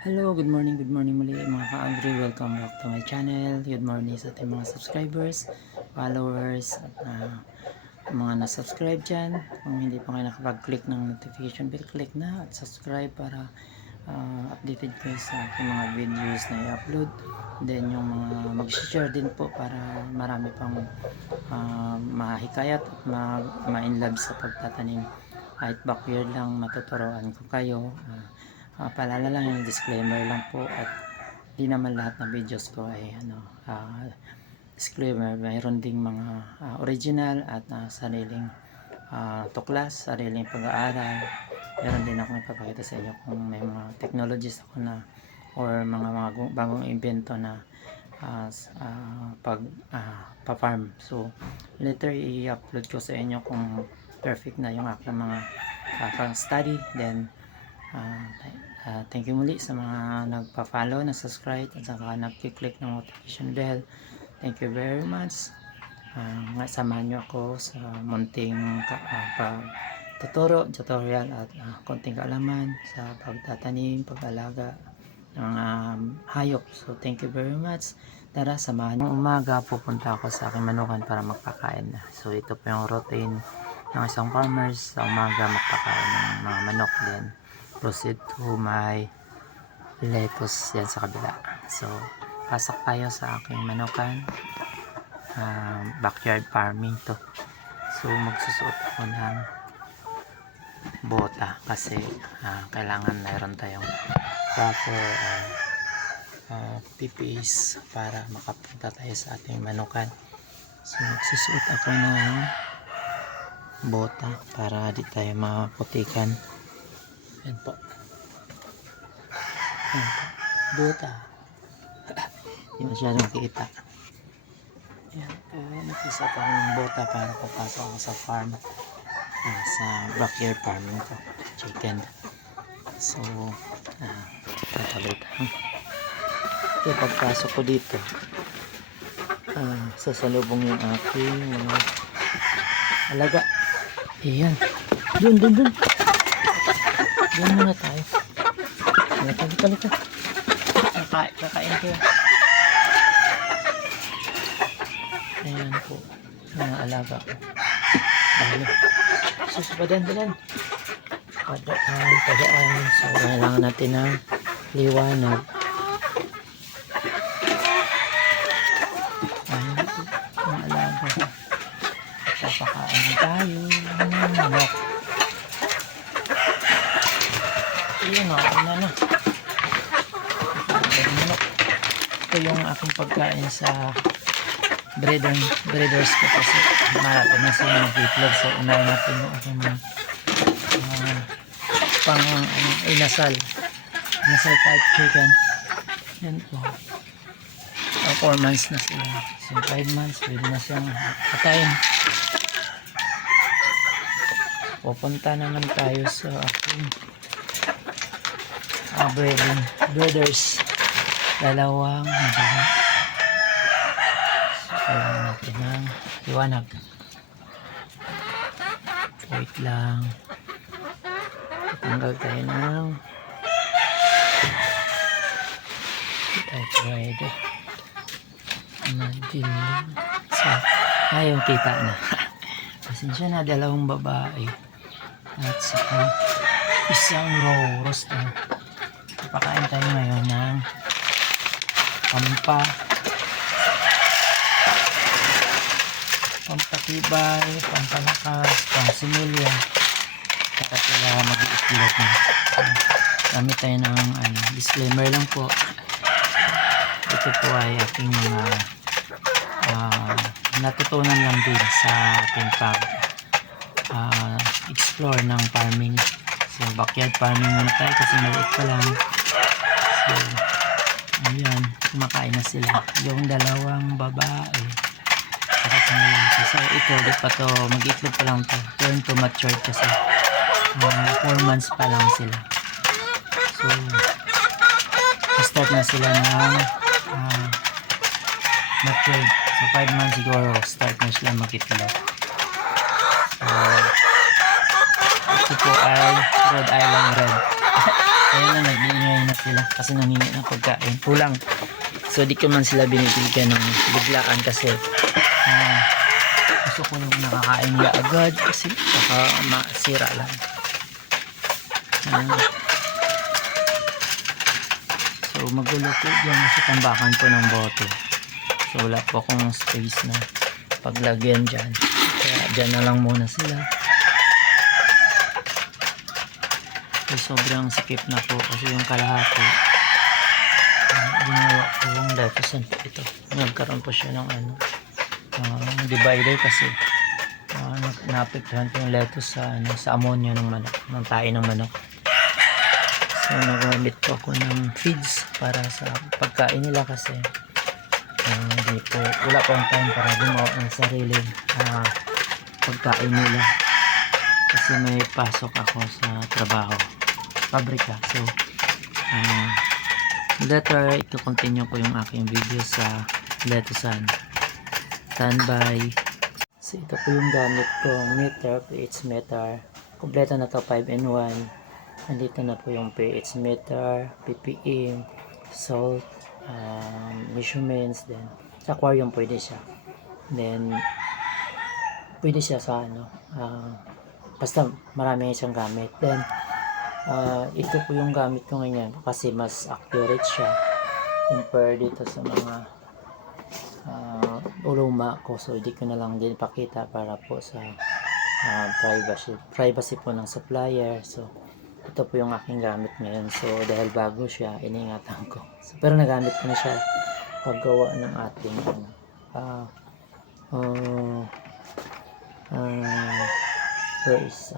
Good morning muli mga ka-agri. Welcome back to my channel. Good morning sa ating mga subscribers, followers, at mga na-subscribe dyan. Kung hindi pa kayo nakapag-click ng notification bell, click na at subscribe para updated kayo sa aking mga videos na i-upload. Then yung mga mag-share din po para marami pang mahikayat at ma-inlove sa pagtatanim. Kahit backyard lang, matuturoan ko kayo. Paalala lang, yung disclaimer lang po, at di naman lahat ng videos ko ay disclaimer. Mayroon ding mga original at sariling tuklas, sariling pag-aaral. Meron din ako ipapakita sa inyo kung may mga technologies ako na or mga bagong invento na pa-farm. So later i-upload ko sa inyo kung perfect na yung aking mga pang-study. Then thank you muli sa mga nagpa-follow, nag-subscribe at saka nag-click ng notification bell. Thank you very much. Samahan nyo ako sa munting pagtuturo, tutorial at konting kaalaman sa pagtatanim, pag-alaga ng hayop. So thank you very much. Tara, samahan nyo. Umaga pupunta ako sa aking manukan para magpakain na. So ito po yung routine ng isang farmers. Sa umaga magpakain ng mga manok, din proceed to my lettuce yan sa kabila. So pasok tayo sa aking manukan. Backyard farming to. So magsusuot ako ng bota kasi kailangan mayroon tayong proper PPEs para makapunta tayo sa ating manukan. So magsusuot ako ng bota para di tayo maputikan. Yan po. Yan po. Bota. Hindi masyadong kita. Yan po. Nagsusuot ako ng bota para papasok ako sa farm. Sa backyard farming ko. Chicken. So, tatabi tayo. So, pagpasok ko dito, sasalubong yung aking mga alaga. Ayan. Dun. Diyan muna tayo. Halika. Kakain ko. Ayan po. Mga alaga ko. Dahil. Padaan. So, kailangan natin ng liwanag. Ayan po. Mga alaga ko. Papakain tayo ng manok. Ayan o, na. Ito yung aking pagkain sa breeders ko kasi marami na sila mag-itlog. So unahin natin yung aking mga inasal type chicken. Yan po. 4 months na sila. So 5 months pwede na siyang patayin. Pupunta naman tayo sa aking breeders. Dalawang haba. So kailangan natin ng liwanag. Wait lang. Tanggal tayo ng pwede madilim. So ayun, kita na. Pasensya na, dalawang babae at saka isang roster. Pakain tayo ngayon ng pampatibay, pampalakas, pangsimilya para sila mag-iitlog na. Gamit tayo ng disclaimer lang po. Ito po ay aking mga natutunan lang din sa ating explore ng farming. So backyard farming muna tayo kasi maliit pa lang. So ayan, kumakain na sila. Yung dalawang babae so ito, di pa to mag-itlog pa lang to, turn to mature kasi 4 months pa lang sila. So start na sila ng matured. So 5 months siguro start na sila mag-itlog. So ito po ay Rhode Island Red. Kaya na nag-iingay na sila kasi nangingi ng pagkain. Kulang. So di ko man sila binibigyan ng biglaan kasi gusto ko yung nakakain nila agad kasi baka masira lang. So magulo po dyan kasi tambakan po ng bote. So wala po akong space na paglagyan dyan. Kaya dyan na lang muna sila. So sobrang sikip na po kasi yung kalahati ginawa ko yung lettuce ito. Nagkaroon po siya ng divider kasi naapektuhan po yung lettuce sa ammonia ng manok, ng tae ng manok. So nagamit po ako ng feeds para sa pagkain nila kasi hindi po, wala po ang time para gumawa ng sariling pagkain nila kasi may pasok ako sa trabaho, pabrika. So later ito continue ko yung aking video sa lettucean. Standby. So ito po yung gamit kong meter, pH meter. Kompleto na to, 5-in-1. Nandito na po yung pH meter, ppm, salt, measurements, then sa aquarium pwede siya. Then pwede siya sa basta marami siyang gamit. Then ito po yung gamit ko ngayon kasi mas accurate siya compare dito sa mga uluma ko. So hindi ko na lang din pakita para po sa privacy po ng supplier. So ito po yung aking gamit ngayon. So dahil bago siya, iniingatan ko. So, pero nagamit ko na siya paggawa ng ating where is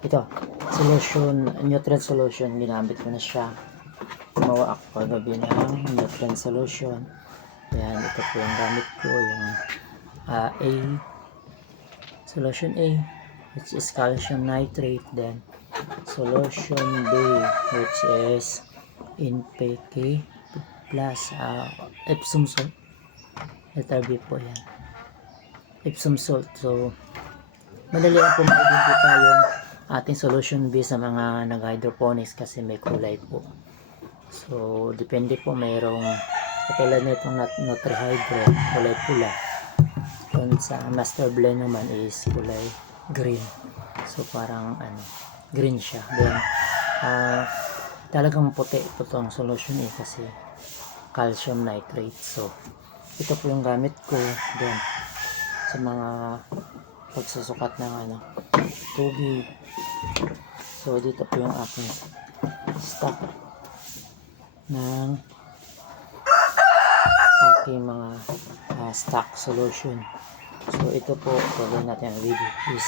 ito, solution, nutrient solution. Ginamit ko na siya. Gumawa ako kagabi ng nutrient solution. Ayan, ito po yung gamit ko, yung solution A, which is calcium nitrate. Then solution B, which is NPK plus Epsom salt. Letter B po yan, Epsom salt. So madali lang po ma-identify yung ating solution B sa mga nag-hydroponics kasi may kulay po. So depende po, mayroong katulad nitong Nutrihydro kulay pula, kung sa Master Blend naman is kulay green. So parang green siya. Then talagang puti po itong solution A kasi calcium nitrate. So ito po yung gamit ko then sa mga pagsusukat ng tubig. So dito po yung aking stock ng aking mga stock solution. So ito po gagawin natin ang video is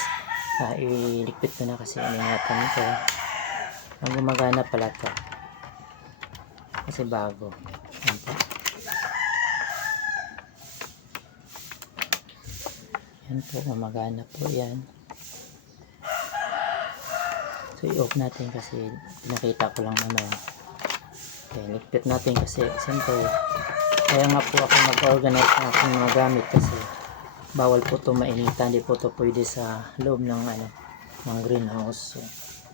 ilikpit ko na kasi iningatan ko. Ang gumagana pala to kasi bago. Yan po, gumagana po yan. So i-off natin kasi nakita ko lang naman. Okay, likpit natin kasi siyempre kaya nga po ako mag-organize ng aking mga gamit kasi bawal po ito mainitan, hindi po ito pwede sa loob ng ng greenhouse. So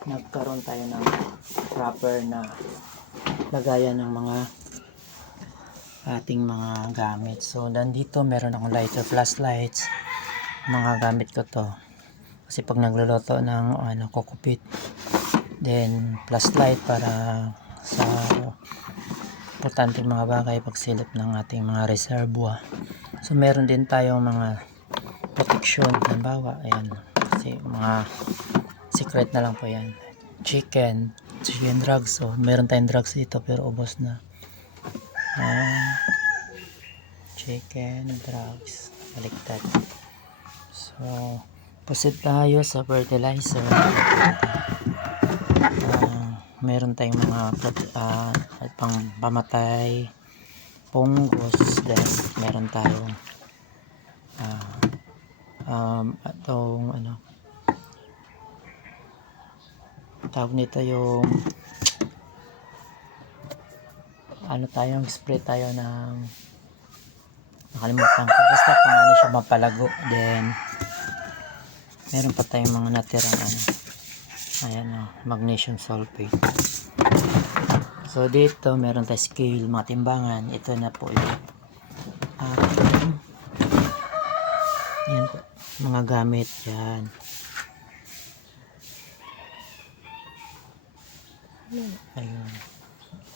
nagkaroon tayo ng proper na lagayan ng mga ating mga gamit. So nandito meron akong lighter, flashlights. Mga gamit ko to kasi pag nagluluto ng kokopit, then flashlight para sa importanteng mga bagay pagsilip ng ating mga reservoir. So meron din tayong mga protection, halimbawa ayan kasi mga secret na lang po yan, chicken drugs. So meron tayong drugs dito pero ubos na. Chicken drugs, baliktad. So proceed tayo sa fertilizer. Meron tayong mga pang pamatay fungus, then meron tayong atong tawag nito, yung tayong spray tayo ng nakalimutan ko, basta pang siya mapalago. Then meron pa tayong mga natirang ayan magnesium sulfate. So dito meron tayo scale, mga timbangan. Ito na po yung ating yan po, mga gamit yan. Ayun.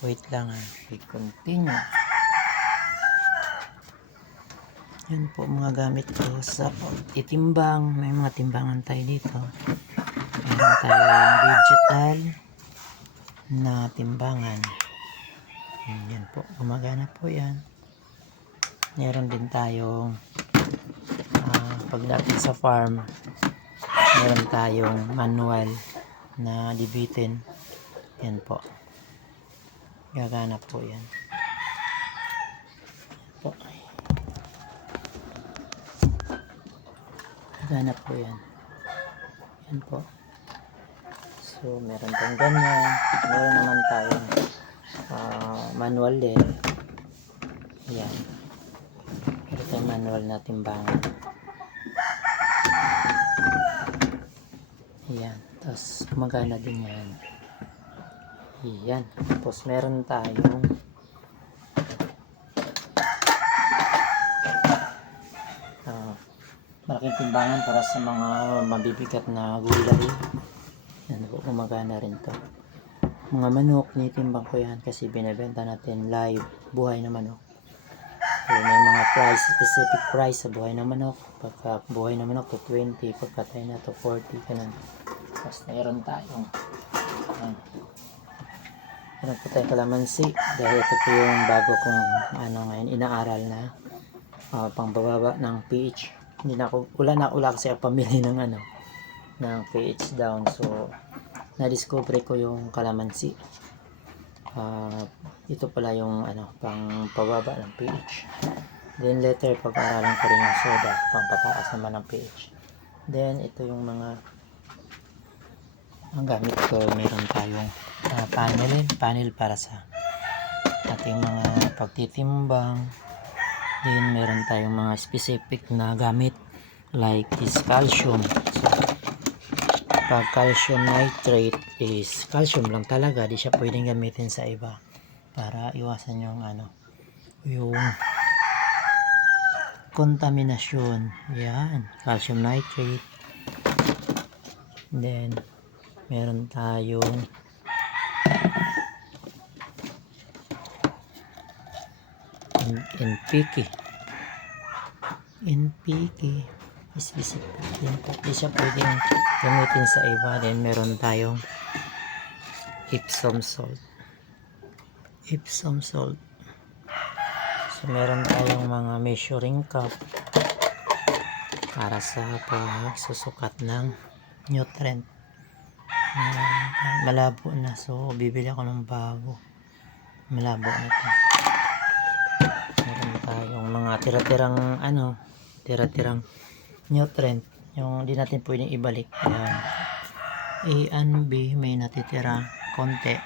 Wait lang we continue. Yan po mga gamit ko sa itimbang. May mga timbangan tayo dito. Meron tayong digital na timbangan. Yan po, gumagana po yan. Meron din tayong pagdating sa farm, meron tayong manual na dibitin. Yan po, gagana po yan po. Gagana po yan. Yan po. So meron tayong ganyan, meron naman tayong manual din. Yan, meron tayong manual na timbangan. Yan, tapos gumagana din yan. Yan, tapos meron tayong malaking timbangan para sa mga mabibigat na gulay. Yan po, gumagana rin to. Mga manok, nitimbang ko yan kasi binibenta natin live, buhay na manok. So, may mga price, specific price sa buhay na manok. Pagka buhay na manok to 20, pagkatay na to 40, ganun. Tapos mayroon tayong meron po tayong kalamansi dahil ito po yung bago kong ngayon inaaral na pangbababa ng pH. Hindi na ako, ula kasi ako pamili ng ng pH down. So na-discover ko yung kalamansi. Ito pala yung pang pababa ng pH. Then later pag-aralan ko rin yung soda, pang pataas naman ng pH. Then ito yung mga ang gamit ko. Meron tayong panel para sa ating mga pagtitimbang. Then meron tayong mga specific na gamit like this calcium. So pag calcium nitrate is calcium lang talaga, di siya pwedeng gamitin sa iba para iwasan yung yung kontaminasyon. Yan, calcium nitrate. Then meron tayong NPK specific din po, di siya pwedeng gamitin sa iba. Then meron tayong Epsom salt. So meron tayong mga measuring cup para sa pagsusukat ng nutrient. Malabo na, so bibili ako ng bago. Malabo na ito. Meron tayong mga tira-tirang nutrient, yung di natin pwedeng ibalik. Ayan. A and B may natitira konti,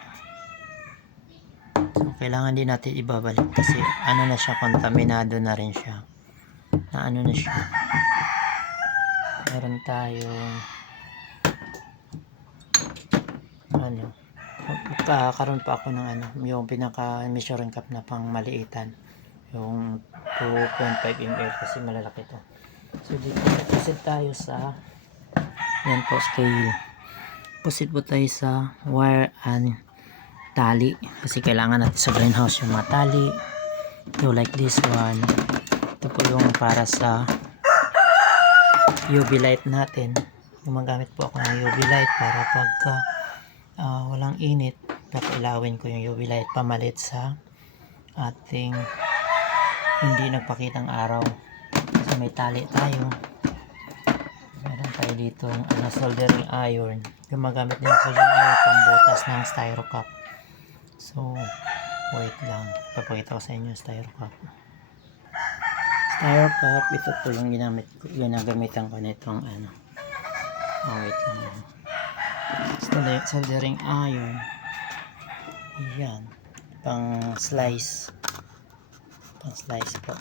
so kailangan din natin ibabalik kasi na siya, kontaminado na rin siya, na na siya. Meron tayong karon pa ako ng yung pinaka measuring cup na pang maliitan, yung 2.5 ml kasi malalaki to. So dito pusit tayo sa yan po, scale. Pusit po tayo sa wire and tali kasi kailangan natin sa greenhouse yung mga tali. So like this one, ito po yung para sa UV light natin. Gumagamit po ako ng UV light para pagka walang init, papailawin ko yung UV light pamalit sa ating hindi nagpakitang araw. So may tali tayo. Meron tayo dito soldering iron. Gumagamit din yung soldering iron pambutas ng styro cup. So wait lang, papakita ko sa inyo yung styro cup. Styro cup, ito po yung ginagamitan ko nitong wait lang. Soldering iron. Yan, pang slice po.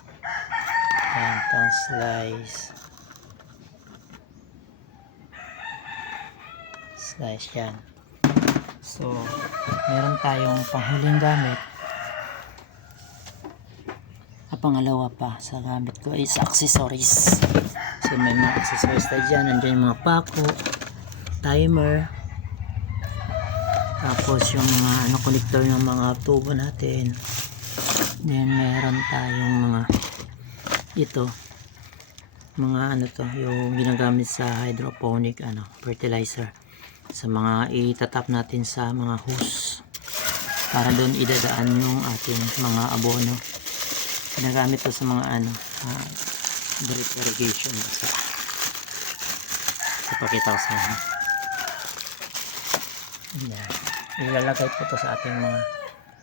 Yan, pang slice yan. So, meron tayong panghuling gamit. Pangalawa pa sa gamit ko is accessories. So, may mga accessories tayo dyan. Nandiyan yung mga pako, timer, tapos yung mga connector ng mga tubo natin. Then, meron tayong mga mga yung ginagamit sa hydroponic fertilizer sa mga itatap natin sa mga hose para doon idadaan yung ating mga abono. Ginagamit to sa mga drip irrigation. So, pakita ko sa inyo. Yan. Ilalagay po to sa ating mga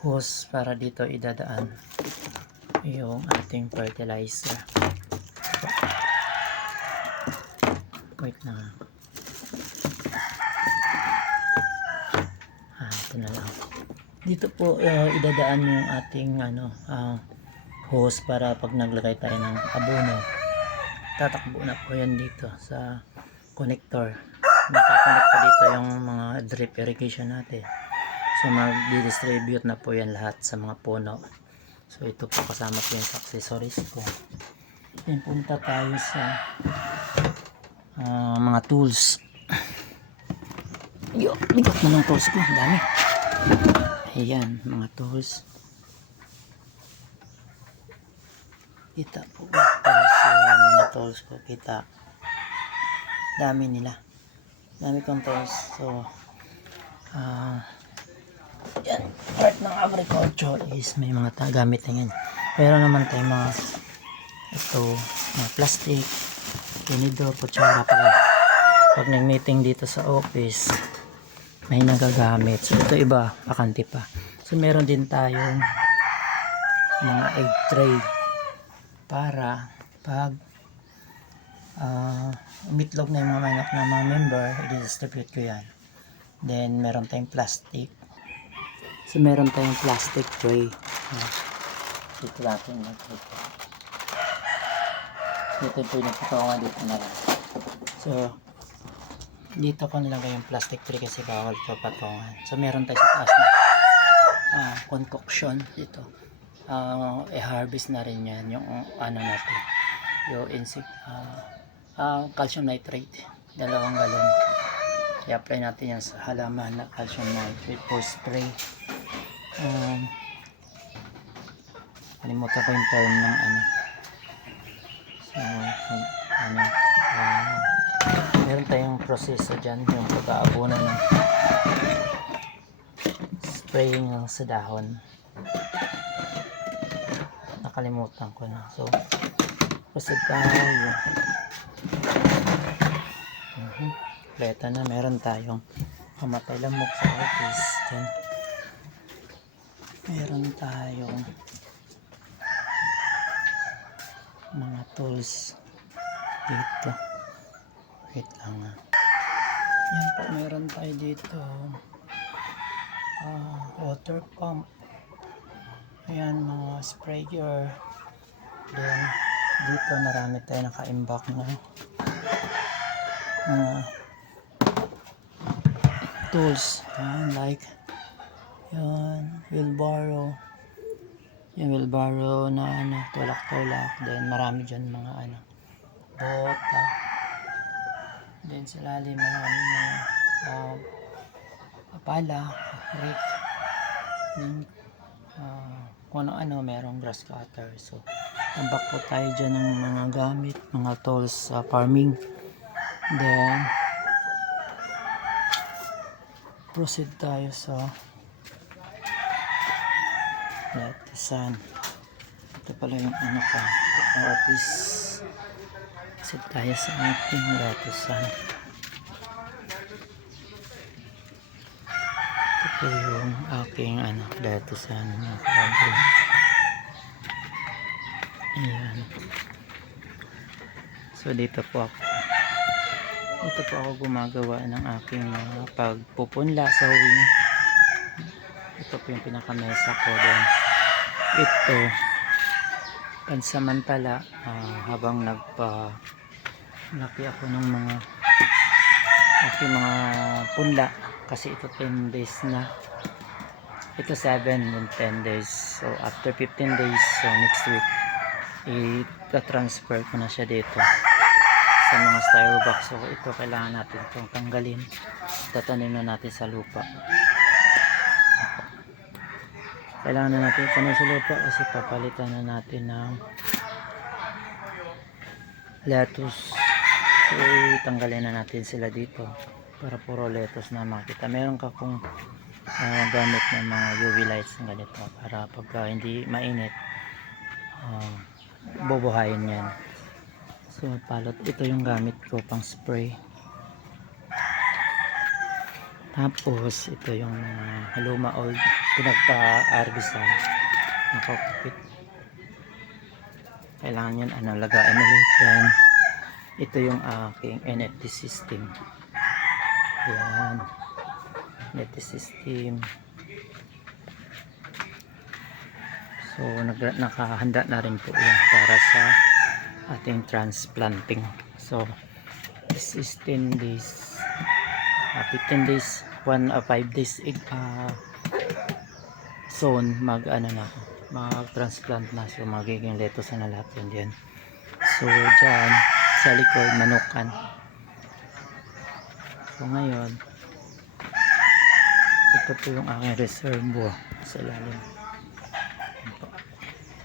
hose para dito idadaan yung ating fertilizer. Wait na. Ito na lang. Dito po idadaan yung ating hose para pag naglagay tayo ng abono, tatakbo na po yan dito sa connector. Nakakonect pa dito yung mga drip irrigation natin. So mag-distribute na po yan lahat sa mga puno. So ito po kasama po yung accessories ko. Then punta tayo sa mga tools. Bigat na ng tools ko, ang dami. Ayan, mga tools. Kita po mga tools ko, kita dami nila, dami kong tools. So yan, part ng agriculture is may mga gamit na yan. Pero naman tayo mga plastic, tinidor, kutsara pag nag-meeting dito sa office may nagagamit. So ito iba, bakante pa. So meron din tayong mga egg tray para pag umitlog na yung mga manok na mga member, i-distribute ko yan. Then meron tayong plastic. So meron tayong plastic tray. Dito natin dito. Dito po yung nagpapawa dito na lang. So dito ko nilagay yung plastic tray kasi bawal ito patungan. So meron tayo sa taas na concoction dito. I-harvest na rin yan yung natin, yung calcium nitrate, 2 galon. I-apply natin yan sa halaman na calcium nitrate for spray. Kalimutan ko yung term ng meron tayong proseso dyan, yung pag-aabunan ng spraying sa dahon. Nakalimutan ko na. So proceed tayo. Kompleto na. Meron tayong kamatay lamok sa office. Then meron tayong mga tools dito. Wait lang yan po, meron tayo dito water pump. Ayan, mga sprayer. Then dito marami tayo naka-imbak na mga tools. Like yan, wheelbarrow. Yung wheelbarrow na tulak-tulak. Then marami dyan mga bota. Then sa lalim marami mga pala, rake. Then kung ano merong grass cutter. So tambak po tayo dyan ng mga gamit, mga tools sa farming. Then proceed tayo sa latisan. Ito pala yung office. Proceed tayo sa ating latisan. Ito yung aking latisan, mga kabro. Ayan. So dito po ako gumagawa ng aking pagpupunla sa wing. Ito po yung pinakamesa ko din. Ito pansamantala habang nagpa-laki ako ng mga punla. kasi ito 10 days na, ito 7 and 10 days. So after 15 days, so next week i-transfer ko na siya dito sa mga styro box. So ito kailangan natin itong tanggalin, tatanim na natin sa lupa. Kailangan na natin itanim sa lupa kasi papalitan na natin ng lettuce. So tanggalin na natin sila dito para puro lettuce na makita. Meron ka kung gamit ng mga UV lights ng ganito para pagka hindi mainit, bubuhayin yan. So palot, ito yung gamit ko pang spray. Tapos ito yung luma old pinagpa-arbisan na cockpit. Kailangan yun lagain ulit. Then ito yung aking NFT system. Yan, NFT system. So nakahanda na rin po yan para sa ating transplanting. So this is 10 days, 15 days, 5 days zone mag transplant na. So magiging lettuce na lahat yun dyan. So dyan sa likod manukan. So ngayon ito po yung aking reservoir sa lalim.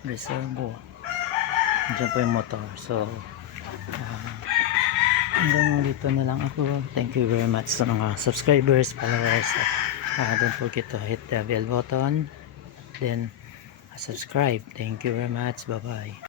Reservoir, dyan po yung motor. So hanggang dito na lang ako. Thank you very much sa mga subscribers, followers. Don't forget to hit the bell button, then subscribe. Thank you very much. Bye bye.